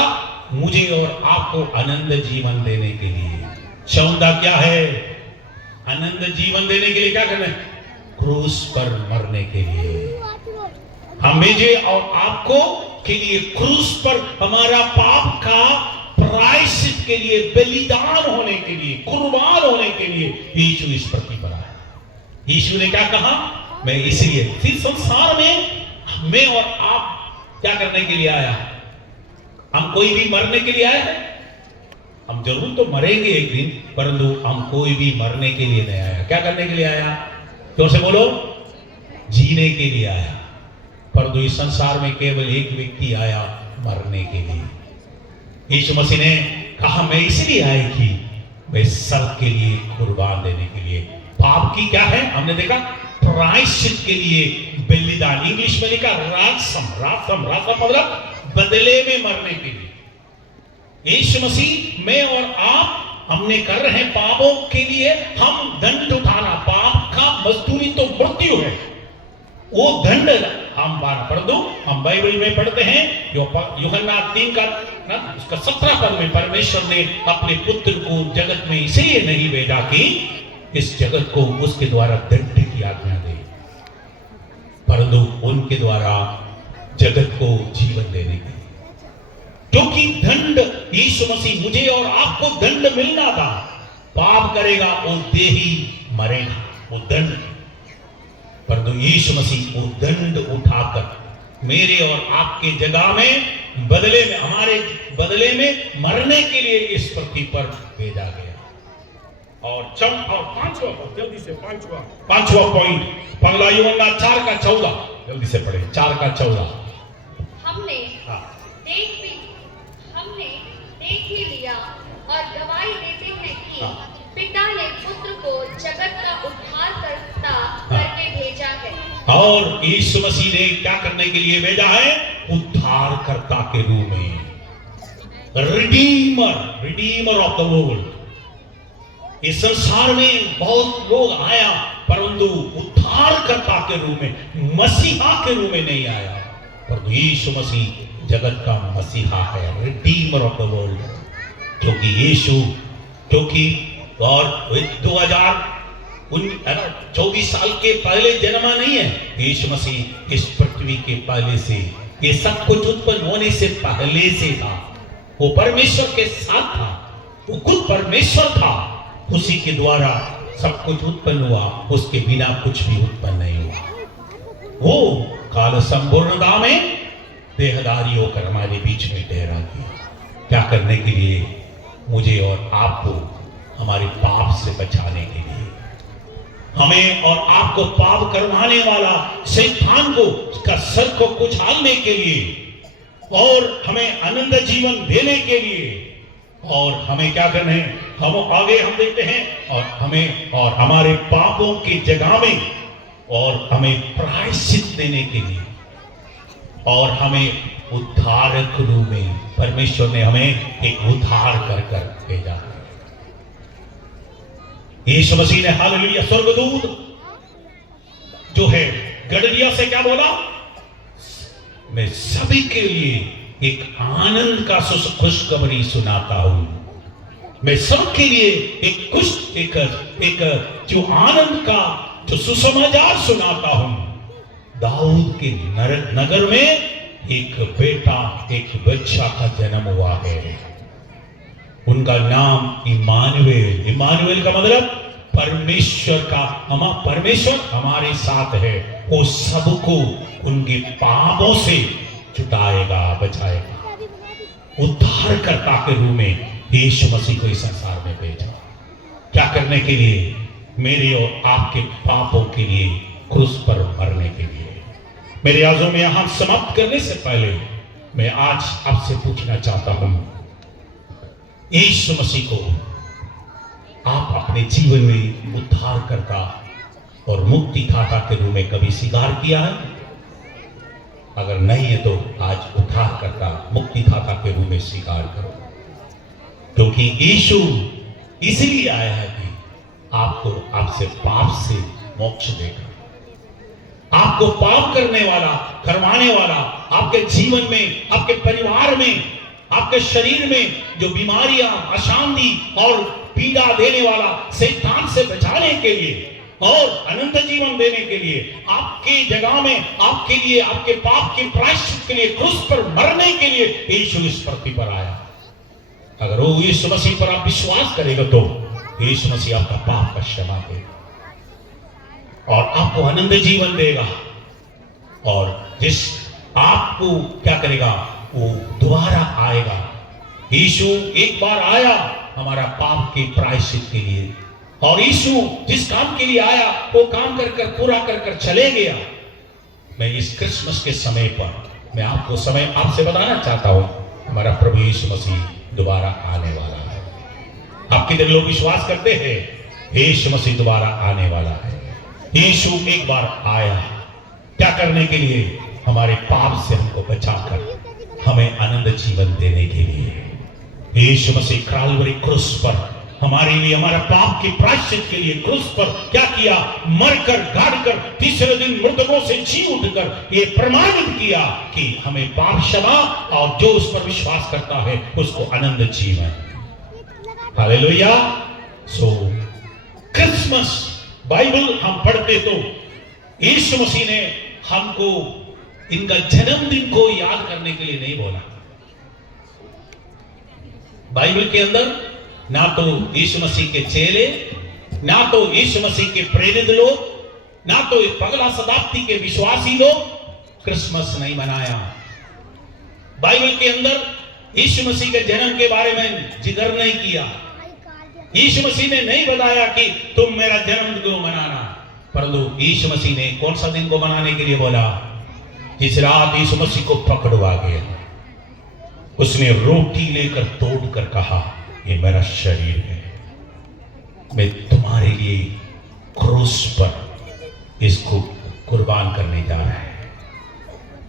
मुझे और आपको आनंद जीवन देने के लिए। चौथा क्या है? आनंद जीवन देने के लिए क्या करना है? क्रूस पर मरने के लिए। मुझे और आपको के लिए क्रूस पर हमारा पाप का प्रायश्चित के लिए, बलिदान होने के लिए, कुर्बान होने के लिए यीशु इस पृथ्वी पर आया। यीशु ने क्या कहा? मैं इसलिए इस संसार में मैं और आप क्या करने के लिए आया? हम कोई भी मरने के लिए आए हैं? हम जरूर तो मरेंगे एक दिन, परंतु हम कोई भी मरने के लिए नहीं आया। क्या करने के लिए आया? जोर से बोलो, जीने के लिए आया। परंतु इस संसार में केवल एक व्यक्ति आया, मरने के लिए। यीशु मसीह ने कहा मैं इसलिए आई कि मैं सब के लिए कुर्बान देने के लिए। पाप की क्या है? हमने देखा प्रायश्चित के लिए बलिदान। इंग्लिश में लिखा रासम मतलब बदले में मरने के लिए। यीशु मसीह, मैं और आप हमने कर रहे हैं पापों के लिए हम दंड उठाना। पाप का मजदूरी तो मृत्यु है, वो दंड हम पाना। परंतु हम बाइबल में पढ़ते हैं यूहन्ना 3 का उसका 17 पद में परमेश्वर ने अपने पुत्र को जगत में इसलिए नहीं भेजा कि इस जगत को उसके द्वारा दंड की आज्ञा दे, परंतु उनके द्वारा जगत को जीवन देने के लिए। क्योंकि दंड, यीशु मसीह मुझे और आपको दंड मिलना था। पाप करेगा वो देही मरेगा, वो दंड। परंतु यीशु मसीह वो दंड उठाकर मेरे और आपके जगह में, बदले में, हमारे बदले में मरने के लिए इस पृथ्वी पर भेजा गया। और पांचवा, जल्दी से पांचवा पॉइंट, पगला यूहन्ना 4:14, जल्दी से पढ़े। 4:14। हमने देख ही लिया और गवाही देते हैं कि पिता ने पुत्र को जगत का उद्धारकर्ता करके भेजा है। और यीशु मसीह ने क्या करने के लिए भेजा है? उद्धारकर्ता के रूप में, रिडीमर ऑफ द वर्ल्ड। इस संसार में बहुत लोग आया, परंतु उद्धारकर्ता के रूप में, मसीहा के रूप में नहीं आया। पर यीशु मसीह जगत का मसीहा है, रिडीमर ऑफ द वर्ल्ड। क्योंकि यीशु, क्योंकि और 2024 साल के पहले जन्मा नहीं है। यीशु मसीह इस पृथ्वी के पहले से, ये सब कुछ उत्पन्न होने से पहले से था। वो परमेश्वर के साथ था, वो खुद परमेश्वर था। उसी के द्वारा सब कुछ उत्पन्न हुआ, उसके बिना कुछ भी उत्पन्न नहीं हुआ। वो काल संपूर्णता में देहधारी होकर हमारे बीच में ठहरा दिया। क्या करने के लिए? मुझे और आपको हमारे पाप से बचाने के लिए, हमें और आपको पाप करवाने वाला शैतान को, उसका सर को कुचलने के लिए, और हमें अनंत जीवन देने के लिए। और हमें क्या करना है? हम आगे हम देखते हैं, और हमें और हमारे पापों की जगह में और हमें प्रायश्चित देने के लिए, और हमें उद्धारक रूप में परमेश्वर ने हमें एक उद्धार कर कर भेजा। यीशु मसीह ने, हालेलुया, स्वर्गदूत जो है गड़रिया से क्या बोला? मैं सभी के लिए एक आनंद का खुशखबरी सुनाता हूं। मैं सबके लिए एक जो आनंद का जो सुसमाचार सुनाता हूं। दाऊद के नगर में एक बेटा, एक बच्चा का जन्म हुआ है। उनका नाम इमानुएल। इमानुएल का मतलब परमेश्वर का, परमेश्वर हमारे साथ है। वो सबको उनके पापों से छुटाएगा, बचाएगा। उद्धारकर्ता के रूप में यीशु मसीह को इस संसार में भेजा। क्या करने के लिए? मेरे और आपके पापों के लिए, क्रूस पर मरने के लिए। मेरे आजों में यहां समाप्त करने से पहले मैं आज आपसे पूछना चाहता हूं, यीशु मसीह को आप अपने जीवन में उद्धारकर्ता और मुक्तिदाता के रूप में कभी स्वीकार किया है? अगर नहीं है तो आज उद्धारकर्ता, मुक्तिदाता के रूप में स्वीकार करो। क्योंकि यीशु इसलिए आया है कि आपको आपसे पाप से मोक्ष देगा। आपको पाप करने वाला, करवाने वाला, आपके जीवन में, आपके परिवार में, आपके शरीर में जो बीमारियां, अशांति और पीड़ा देने वाला शैतान से बचाने के लिए और अनंत जीवन देने के लिए, आपकी जगह में, आपके लिए, आपके पाप के प्रायश्चित के लिए, क्रूस पर मरने के लिए यीशु इस पृथ्वी पर आया। अगर वो यीशु मसीह पर आप विश्वास करेगा तो यीशु मसीह आपका पाप का क्षमा देगा और आपको अनंत जीवन देगा। और जिस आपको क्या करेगा? वो दोबारा आएगा। यीशु एक बार आया हमारा पाप के प्रायश्चित के लिए, और यीशु जिस काम के लिए आया वो काम कर कर पूरा कर कर चले गया। मैं इस क्रिसमस के समय पर मैं आपको समय आपसे बताना चाहता हूं, हमारा प्रभु यीशु मसीह दोबारा आने वाला है। आप कितने लोग विश्वास करते हैं यीशु मसीह दोबारा आने वाला है? यीशु एक बार आया, क्या करने के लिए? हमारे पाप से हमको बचाकर हमें अनंत जीवन देने के लिए। यीशु मसीह काल्वरी क्रूस पर हमारे लिए, हमारा पाप के प्रायश्चित के लिए क्रूस पर क्या किया? मरकर, गाड़कर, तीसरे दिन मृतकों से जी उठकर ये प्रमाणित किया कि हमें पाप क्षमा, और जो उस पर विश्वास करता है उसको अनंत जीवन। हालेलुया। सो क्रिसमस बाइबल हम पढ़ते तो यीशु मसीह ने हमको इनका जन्मदिन को याद करने के लिए नहीं बोला। बाइबल के अंदर ना तो यीशु मसीह के चेले, ना तो यीशु मसीह के प्रेरित लोग, ना तो पगला शताब्दी के विश्वासी लोग क्रिसमस नहीं मनाया। बाइबल के अंदर यीशु मसीह के जन्म के बारे में जिक्र नहीं किया। यीशु मसीह ने नहीं बताया कि तुम मेरा जन्म क्यों मनाना, परंतु यीशु मसीह ने कौन सा दिन को मनाने के लिए बोला? जिस रात यीशु मसीह को पकड़वा गया, उसने रोटी लेकर तोड़कर कहा, ये मेरा शरीर है, मैं तुम्हारे लिए क्रूस पर इसको कुर्बान करने जा रहा है।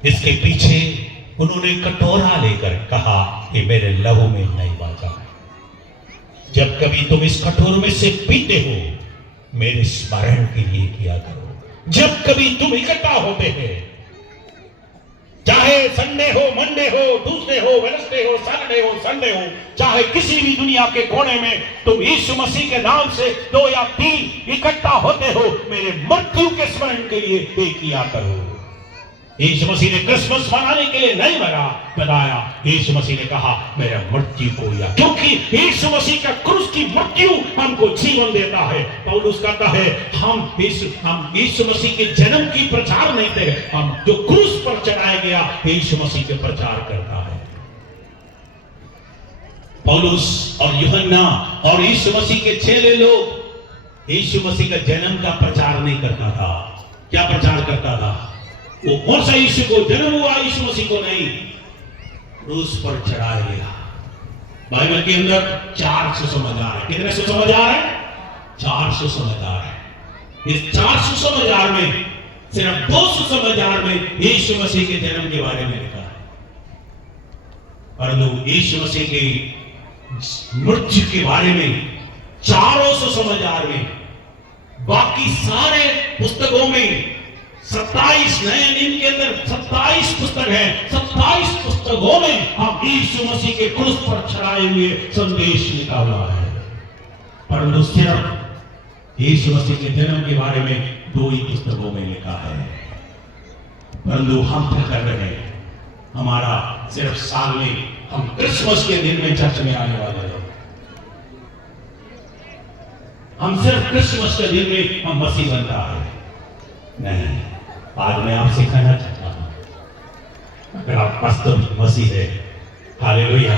इसके पीछे उन्होंने कटोरा लेकर कहा, ये मेरे लहू में नई वाचा है। जब कभी तुम इस कटोरे में से पीते हो मेरे स्मरण के लिए किया करो। जब कभी तुम इकट्ठा होते हैं, चाहे संडे हो, मंडे हो, ट्यूसडे हो, वेडनेसडे हो, सैटरडे हो, संडे हो, चाहे किसी भी दुनिया के कोने में तुम यीशु मसीह के नाम से 2 या 3 इकट्ठा होते हो, मेरे मृत्यु के स्मरण के लिए ये किया करो। यीशु मसीह ने क्रिसमस मनाने के लिए नहीं बताया, यीशु मसीह ने कहा मेरा मृत्यु को या, क्योंकि यीशु मसीह का क्रूस की मृत्यु हमको जीवन देता है। पौलुस कहता है हम यीशु मसीह के जन्म की प्रचार नहीं थे, हम जो क्रूस पर चढ़ाया गया यीशु मसीह के प्रचार करता है। पौलुस और यूहन्ना और यीशु मसीह के चेले लोग यीशु मसीह का जन्म का प्रचार नहीं करता था। क्या प्रचार करता था? वो कौन सा यीशु को जन्म हुआ, यीशु मसीह को नहीं, क्रूस पर चढ़ाया गया। बाइबल के अंदर 400 समाचार है। कितने समाचार है? 400 समाचार है। इस 400 समाचार में सिर्फ 200 समाचार में यीशु मसीह के जन्म के बारे में लिखा है, परंतु यीशु मसीह के मृत्यु के बारे में 400 समाचार में, बाकी सारे पुस्तकों में 27 नए नियम के अंदर 27 पुस्तक है, 27 पुस्तकों में हम यीशु मसीह के क्रूस पर चढ़ाए हुए संदेश लिखा हुआ है, परंतु सिर्फ यीशु मसीह के जन्म के बारे में 2 ही पुस्तकों में लिखा है। परंतु हम क्या कर रहे हैं? हमारा सिर्फ साल में हम क्रिसमस के दिन में चर्च में आने वाले हैं, हम सिर्फ क्रिसमस के दिन में हम मसीह बन रहा है। नहीं, आज मैं आपसे कहना चाहता हूं, अगर आप वास्तविक मसीह है, हालेलुया,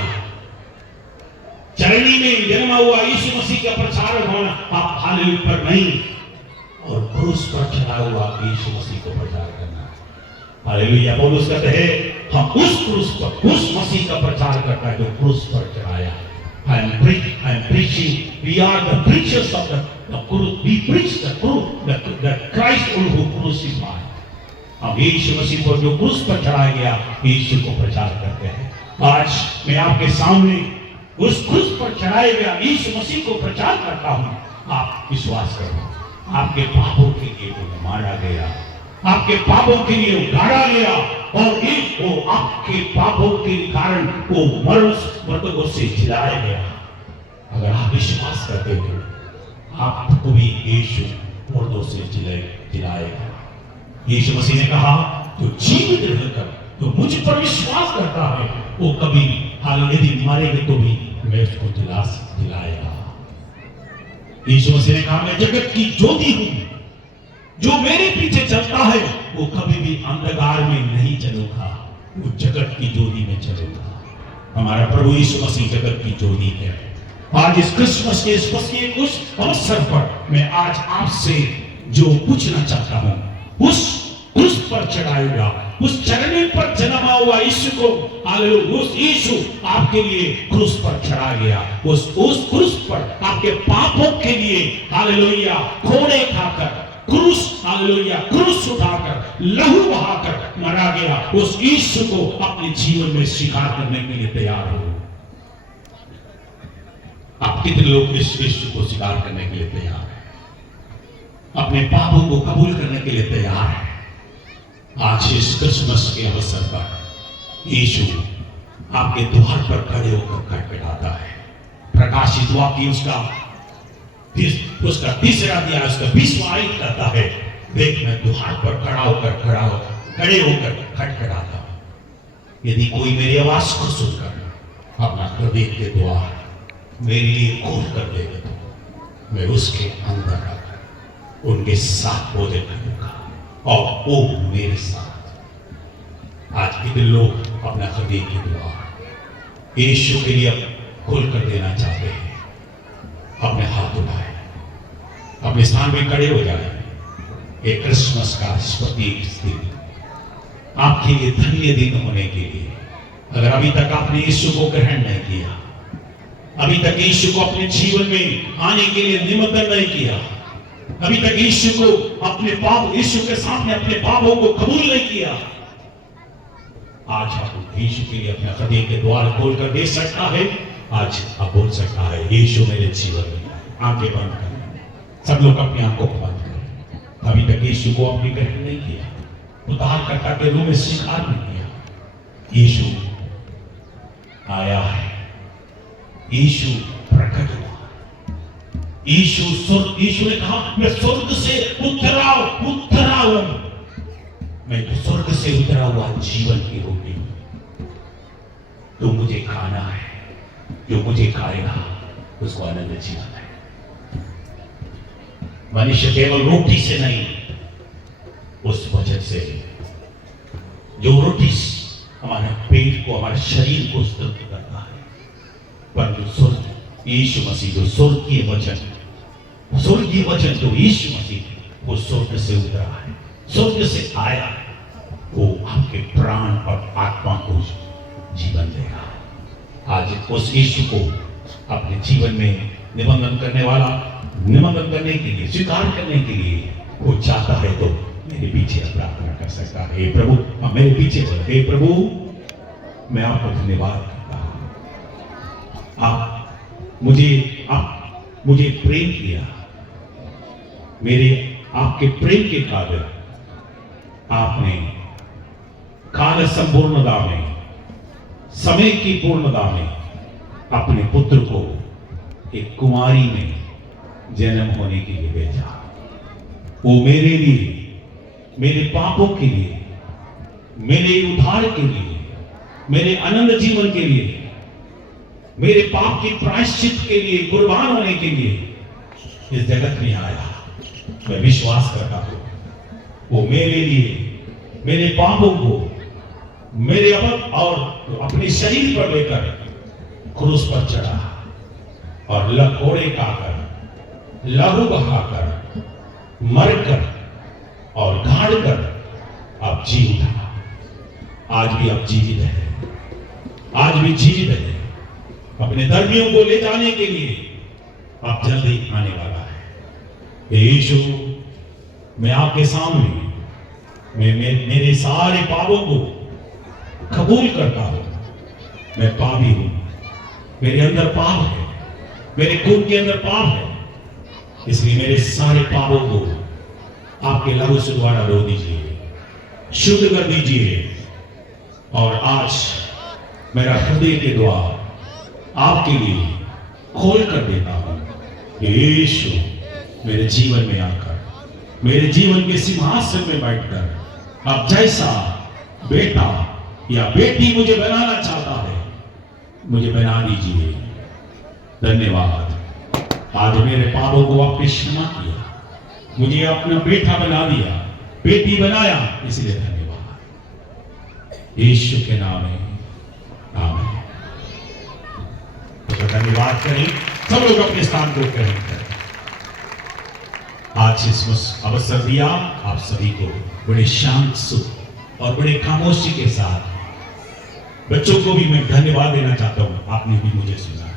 चरनी में जन्मा हुआ यीशु मसीह का प्रचार होना, आप हालेलुया पर नहीं और क्रूस पर चढ़ा हुआ यीशु मसीह को प्रचार करना। हालेलुया। पौलुस कहते हैं हम उस क्रूस पर, उस मसीह का प्रचार करता है जो क्रूस पर चढ़ाया। I am preaching. We are the preachers of the cross. We preach the cross, the Christ who crucified. हम यीशु मसीह को जो क्रूस पर चढ़ाया गया यीशु को प्रचार करते हैं। आज मैं आपके सामने उस क्रूस पर चढ़ाए गया यीशु मसीह को प्रचार करता हूं। आप विश्वास करो, आपके पापों के लिए वो मारा गया, आपके पापों के लिए उगाड़ा गया और एक वो आपके पापों के कारण वो मृतकों से जिलाया गया। अगर आप विश्वास करते हो आपको भी यीशु मुर्दों से जिलाएगा। यीशु मसीह ने कहा जो जीवित रहकर तो मुझ पर विश्वास करता है वो कभी यदि मरेगा तो भी मैं उसको जिलाएगा। यीशु मसीह ने कहा मैं जगत की ज्योति हूं, जो मेरे पीछे चलता है वो कभी भी अंधकार में नहीं चलेगा, वो जगत की ज्योति में चलेगा। हमारा प्रभु यीशु मसीह जगत की ज्योति है। आज इस क्रिसमस के इस मसीह के उस अवसर पर मैं आज आपसे जो पूछना चाहता हूं, उस पर चढ़ाएगा, उस चरनी पर जन्मा हुआ यीशु को, हालेलुया, उस यीशु आपके लिए क्रूस पर चढ़ा गया। उस क्रूस पर आपके पापों के लिए हालेलुया कोड़े खाकर क्रूस, हालेलुया, क्रूस उठाकर लहू बहाकर मरा गया। उस यीशु को अपने जीवन में स्वीकार करने के लिए तैयार हो। आप कितने लोग इस यीशु को स्वीकार करने के लिए तैयार हैं? अपने पापों को कबूल करने के लिए तैयार है? आज इस क्रिसमस के अवसर पर यीशु आपके द्वार पर खड़े होकर खटखटाता है। प्रकाशित वाक्य उसका 3रा अध्याय उसका 20वां आयत कहता है, देख मैं द्वार पर खड़े होकर खटखटाता हूं। यदि कोई मेरी आवाज को सुनकर अपना हृदय के द्वार मेरे लिए खोल कर देगा तो मैं उसके अंदर आकर उनके साथ भोजन करूंगा और वो मेरे साथ। आज कितने लोग अपना हृदय के द्वार यीशु के लिए खोल कर देना चाहते हैं? अपने हाथ उठाए, अपने स्थान में खड़े हो जाए। एक क्रिसमस का प्रतीक दिन आपके लिए धन्य दिन होने के लिए, अगर अभी तक आपने यीशु को ग्रहण नहीं किया, अभी तक यीशु को अपने जीवन में आने के लिए निमंत्रण नहीं किया, अभी तक यीशु को यीशु के सामने अपने पापों को कबूल नहीं किया, आज आप यीशु के लिए अपने हृदय के द्वार खोलकर दे सकता है। आज आप बोल सकता है यीशु मेरे जीवन में। आंखें बंद करें, सब लोग अपनी आंखों को बंद करें। अभी तक यीशु को अपनी ग्रहण नहीं किया, उद्धारकर्ता के रूप में स्वीकार नहीं किया। यीशु आया है, यीशु प्रकट हुआ, यीशु ने कहा मैं स्वर्ग से उतरा हूं, मैं तो स्वर्ग से उतरा हुआ जीवन की रोटी हूं, तो मुझे खाना है, जो मुझे खाएगा उसको आनंद जीवन है। मनुष्य केवल रोटी से नहीं, उस वचन से, जो रोटी हमारे पेट को, हमारे शरीर को तृप्त करता है, पर जो स्वर्ग यीशु मसीह, जो स्वर्गीय वचन जो यीशु मसीह, वो स्वर्ग से उतरा है, स्वर्ग से आया, वो आपके प्राण और आत्मा को जीवन देगा। आज उस यीशु को अपने जीवन में निबंधन करने के लिए, स्वीकार करने के लिए वो चाहता है तो मेरे पीछे प्रार्थना कर सकता है। हे प्रभु, आप मेरे पीछे चलो। हे प्रभु, मैं आपको धन्यवाद करता हूं, आप मुझे प्रेम किया, मेरे आपके प्रेम के कारण आपने काल संपूर्णता में, समय की पूर्णता में अपने पुत्र को एक कुमारी में जन्म होने के लिए भेजा। वो मेरे लिए, मेरे पापों के लिए, मेरे उद्धार के लिए, मेरे अनंत जीवन के लिए, मेरे पाप की प्रायश्चित के लिए, कुर्बान होने के लिए इस जगत में आया। मैं विश्वास करता हूं वो मेरे लिए, मेरे पापों को, मेरे और अपने शरीर पर लेकर क्रूस पर चढ़ा और लकोड़े खाकर, लहू बहाकर, मरकर और गाड़कर अब जी उठा। आज भी अब जीवित है, आज भी जीवित है, अपने धर्मियों को ले जाने के लिए अब जल्दी आने वाला है। यीशु, मैं आपके सामने मेरे सारे पापों को कबूल करता हूं। मैं पापी हूं, मेरे अंदर पाप है, मेरे खून के अंदर पाप है, इसलिए मेरे सारे पापों को आपके लहू से द्वारा धो दीजिए, शुद्ध कर दीजिए। और आज मेरा हृदय के द्वार आपके लिए खोल कर देता हूं। यीशु, मेरे जीवन में आकर, मेरे जीवन के सिंहासन में बैठकर अब जैसा बेटा या बेटी मुझे बनाना चाहता है, मुझे बना दीजिए। धन्यवाद, आज मेरे पापों को आपने क्षमा किया, मुझे अपना बेटा बना दिया, बेटी बनाया, इसलिए धन्यवाद। यीशु के नाम में आमीन। तो धन्यवाद करें, सब लोग अपने स्थान को ग्रहण करें। आज इस अवसर दिया आप सभी को बड़े शांत सुख और बड़े खामोशी के साथ। बच्चों को भी मैं धन्यवाद देना चाहता हूं, आपने भी मुझे सुना।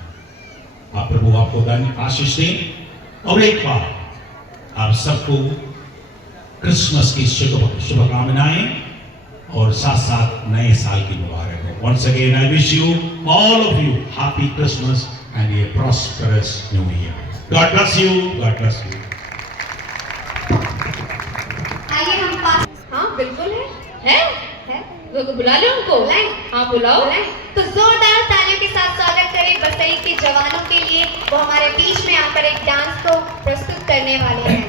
आप प्रभु आपको धन्य आशीष दें। और एक बार आप सबको क्रिसमस की शुभकामनाएं और साथ साथ नए साल की मुबारक हो। Once again I wish you, all of you, happy Christmas and a prosperous new year. God bless you. God bless you. आइए हम पास। हाँ बिल्कुल है तो बुला ले उनको। हाँ बुलाओ। तो जोरदार तालियों के साथ स्वागत करें बसई के जवानों के लिए। वो हमारे बीच में आकर एक डांस को प्रस्तुत करने वाले हैं।